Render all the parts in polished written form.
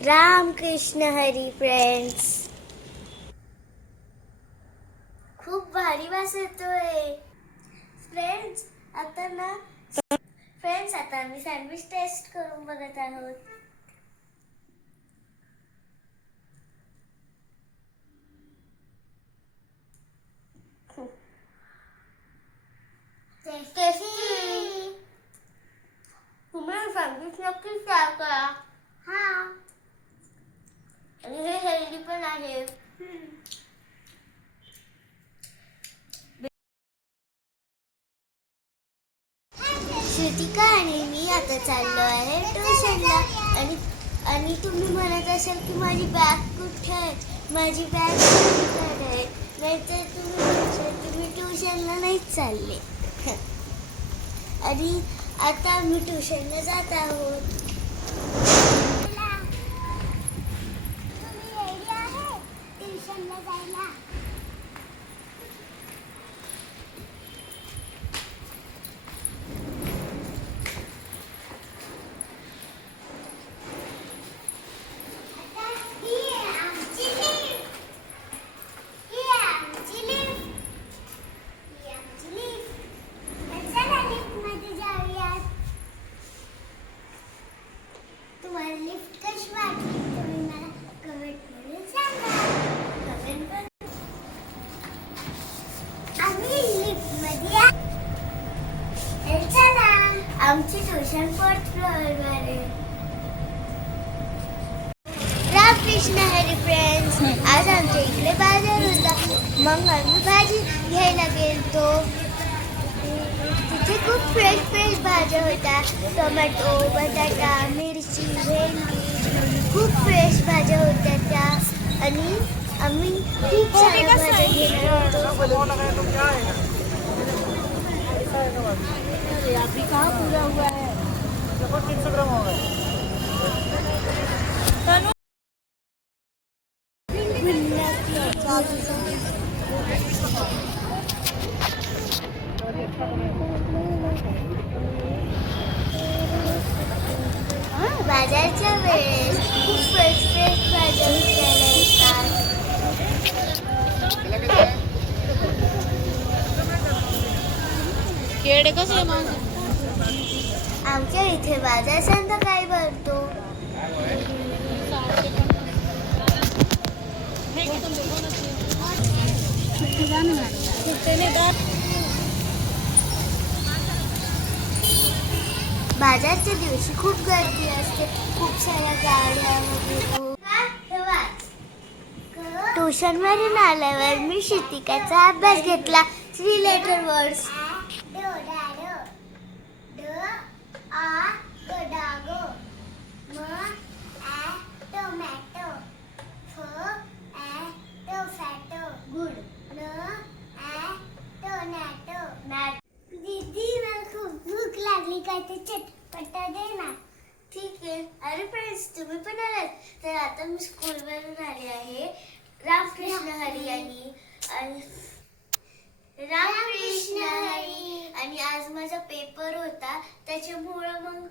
Ram Krishna Hari friends. खूप भारी वास येतोय फ्रेंड्स. आता आम्ही सँडविच टेस्ट करून बघत आहोत. टेस्टी. तुम्ही सँडविच नक्कीच ट्राय करा. हा, आणि हे हेल्दी पण आहे. श्रुतिका आणि मी आता चाललो आहे ट्युशनला. आणि तुम्ही म्हणत असाल की माझी बॅग कुठे आहे. माझी बॅग कुठे आहे. नाहीतर तुम्ही ट्युशनला नाहीच चालले. आणि आता आम्ही ट्युशनला जात आहोत. तुम्ही रेडी आहे ट्युशनला जायला? लिफ्ट कशी वाटली तुम्ही मला कमेंटमध्ये सांगा. आम्ही लिफ्टमध्ये चला. आमची ट्युशन 4th फ्लोअरवर आहे. रामकृष्ण हरी फ्रेंड्स. आज आमच्या इकडे बाजार होता. मग आम्ही भाजी घ्यायला गेलतो. तिथे खूप फ्रेश भाज्या होत्या. टोमॅटो, बटाटा, मिरची, भेंडी, खूप फ्रेश भाज्या होत्या त्या. आणि आम्ही खूप साऱ्या भाज्या घेतल्या होतो. अभी कहाँ पूरा हुआ है? 300 ग्राम हो गए. बाजारच्या वेळेस खूप फ्रेश भाज्या विकायला येतात. केडे कसे मग? आमच्या इथे बाजार संध्याकाळी भरतो. बाजारच्या दिवशी खूप गर्दी असते. खूप साऱ्या गाड्या वगैरे. ट्युशनवरून आल्यावर मी श्रुतिकाचा अभ्यास घेतला. 3 लेटर वर्ड्स. दीदी मला खूप भूक लागली. काय ते चटपटा दे ना. ठीक आहे. अरे फ्रेंड्स, तुम्ही पण आलात. तर आता मी स्कूलवरून आले आहे. रामकृष्ण हरी आणि आज माझा पेपर होता. त्याच्यामुळं मग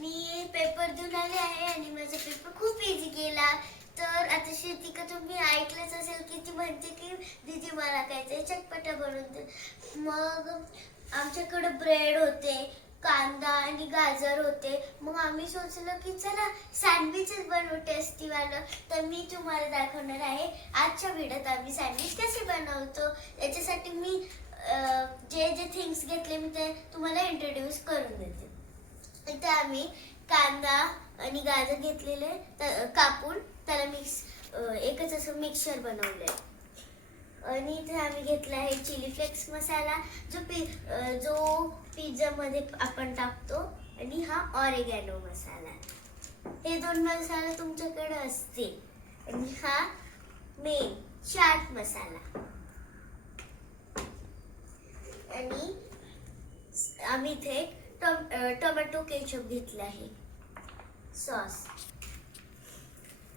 मी पेपर देऊन आले आहे. आणि माझा पेपर खूप इझी गेला. तर आता श्रुतिका, तुम्ही ऐकलंच असेल की ती म्हणते की दीदी मला काहीतरी चटपटा बनवून दे. मग आमच्याकडे ब्रेड होते, कांदा आणि गाजर होते. मग आम्ही सोचलं की चला सँडविचच बनवू टेस्टीवालं. तर मी तुम्हाला दाखवणार आहे आजच्या व्हिडिओत आम्ही सँडविच कसे बनवतो. याच्यासाठी मी जे थिंग्स घेतले मी ते तुम्हाला इंट्रोड्यूस करून देते. इथे आम्ही कांदा आणि गाजर घेतलेले कापून त्याला एकच असं मिक्सचर बनवलंय. आणि इथे आम्ही घेतला आहे चिली फ्लेक्स मसाला, जो पिझ्झामध्ये आपण टाकतो. आणि हा ऑरेगॅनो मसाला. हे 2 मसाले तुमच्याकडे असतील. आणि हा मेन चाट मसाला. आणि आम्ही इथे टोमॅटो केचप घेतला आहे, सॉस.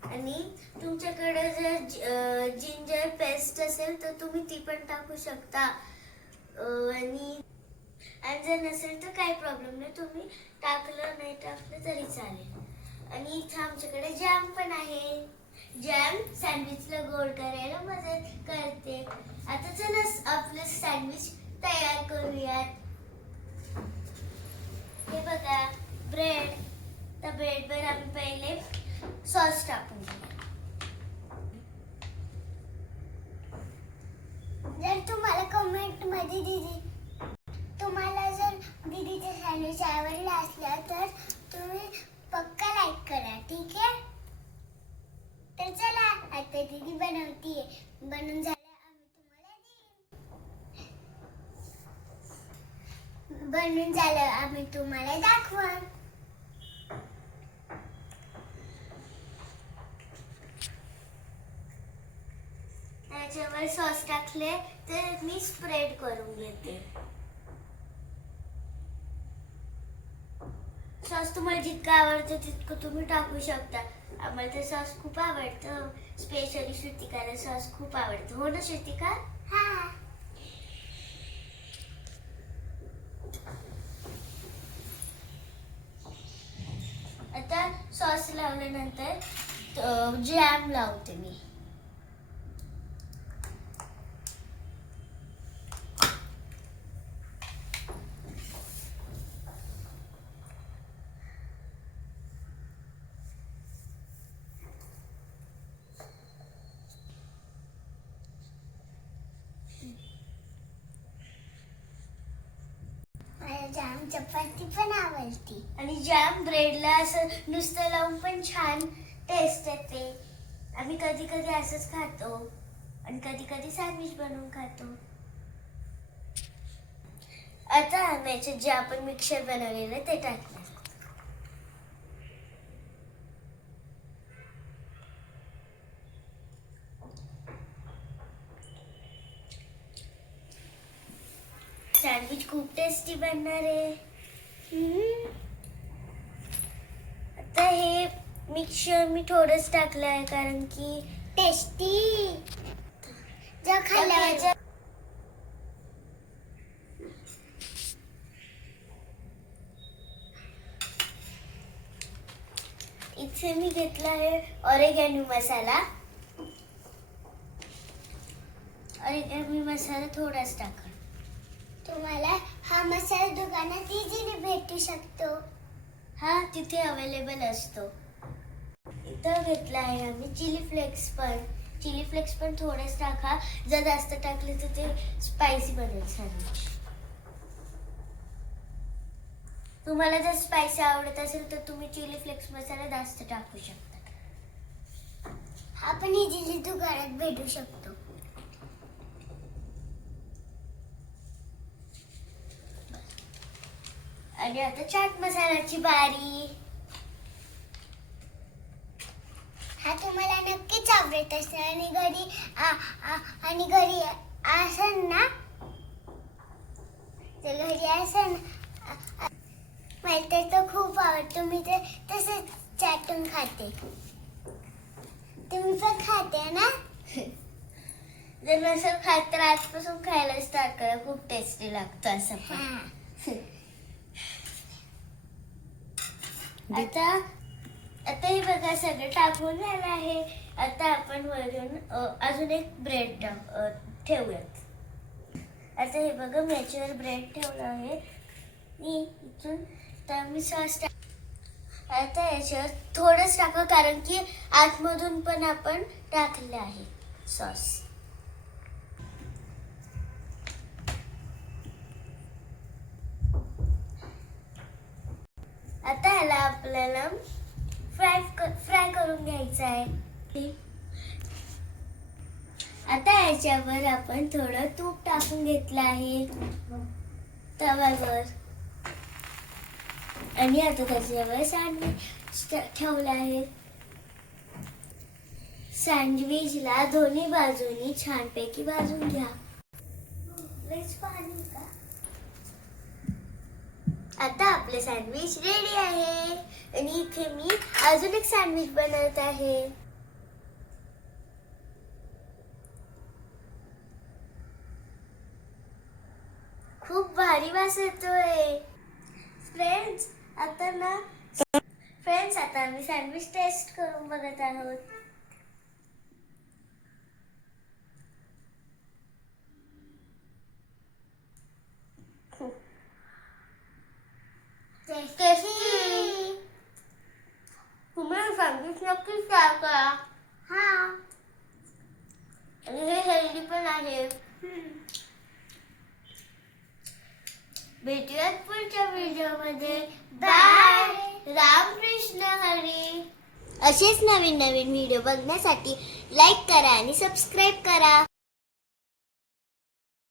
आणि तुमच्याकडे जर जिंजर पेस्ट असेल तर तुम्ही ती पण टाकू शकता. आणि जर नसेल तर काही प्रॉब्लेम नाही, तुम्ही टाकलं नाही टाकलं तरी चालेल. आणि इथं आमच्याकडे जॅम पण आहे. जॅम सँडविचला गोड करायला मदत करते. आता चला आपलं सँडविच तयार करूयात. हे बघा ब्रेड. त्या ब्रेडवर आम्ही पहिले सॉस टाकून घेऊ. जर तुम्हाला कमेंट मध्ये तुम्हाला जर दीदीचे सँडविच आवडला असला तर तुम्ही पक्का लाईक करा, ठीक आहे? तर चला आता दीदी बनवतीये. बनून झालं आम्ही तुम्हाला देईन. बनून झालं आम्ही तुम्हाला दाखवू. त्याच्यावर सॉस टाकले तर मी स्प्रेड करून घेते. सॉस तुम्हाला जितकं आवडतं तितकं तुम्ही टाकू शकता. आम्हाला ते सॉस खूप आवडतं. स्पेशली श्रुतिकाला सॉस खूप आवडतं. हो ना श्रुतिका? हा. आता सॉस लावल्यानंतर जॅम लावते मी. जॅम चपाती पण आवडती. आणि जॅम ब्रेडला असं नुसतं लावून पण छान टेस्ट येते. आम्ही कधी कधी असंच खातो आणि कधी कधी सँडविच बनवून खातो. आता आम्ही जे आपण मिक्सर बनवलेलं ते टाकणार. सँडविच खूप टेस्टी बनणार आहे. आता हे मिक्सर मी थोडंच टाकलं आहे कारण की टेस्टी जर खाल्ल्यावर इथे मी घेतला आहे ऑरेगॅनो मसाला. ऑरेगॅनो मसाला थोडाच टाका. तुम्हाला हा मसाला दुकानात इझिली भेटू शकतो. हा तिथे अवेलेबल असतो. इथं घेतला आहे आम्ही चिली फ्लेक्स पण. चिली फ्लेक्स पण थोडेच टाका. जर जास्त टाकले तर ते स्पायसी बनेल सँडविच. तुम्हाला जर स्पायसी आवडत असेल तर तुम्ही चिली फ्लेक्स मसाला जास्त टाकू शकता. हा पण इझिली दुकानात भेटू शकतो. आणि आता चाट मसाल्याची बारी. हा तुम्हाला नक्कीच आवडत असेल आणि घरी असेल ना. तर घरी असेल मला तर खूप आवडतो. मी तर तसंच चाटून खाते. तुम्ही पण खाते ना? जर नसेल खात तर आजपासून खायला स्टार्ट करा. खूप टेस्टी लागतं असं पण. आता हे बघा सगळं टाकून झालं आहे. आता आपण वरून अजून एक ब्रेड ठेवूयात. आता हे बघा मी याच्यावर ब्रेड ठेवलं आहे. मी इथून तर मी सॉस आता याच्यावर थोडंच टाका कारण की आतमधून पण आपण टाकलं आहे सॉस. आता ह्याला आपल्याला फ्राय करून घ्यायचं आहे. आता याच्यावर आपण थोडं तूप टाकून घेतलं आहे तव्यावर. आणि आता त्याच्यावर सँडविच ठेवलं आहे. सँडविचला दोन्ही बाजूनी छानपैकी भाजून घ्या. पाणी का? आता आपले सँडविच रेडी आहे. आणि इथे मी अजून एक सँडविच बनवत आहे. खूप भारी वास येतोय. फ्रेंड्स आता ना फ्रेंड्स, आता आम्ही सँडविच टेस्ट करून बघत आहोत. टेस्टी. तुम्ही सँडविच नक्कीच ट्राय करा. हा, आणि हे हेल्दी पण आहे. भेटूयात पुढच्या व्हिडिओमध्ये. बाय. रामकृष्ण हरी. असेच नवीन नवीन व्हिडिओ बघण्यासाठी लाईक करा आणि सबस्क्राईब करा.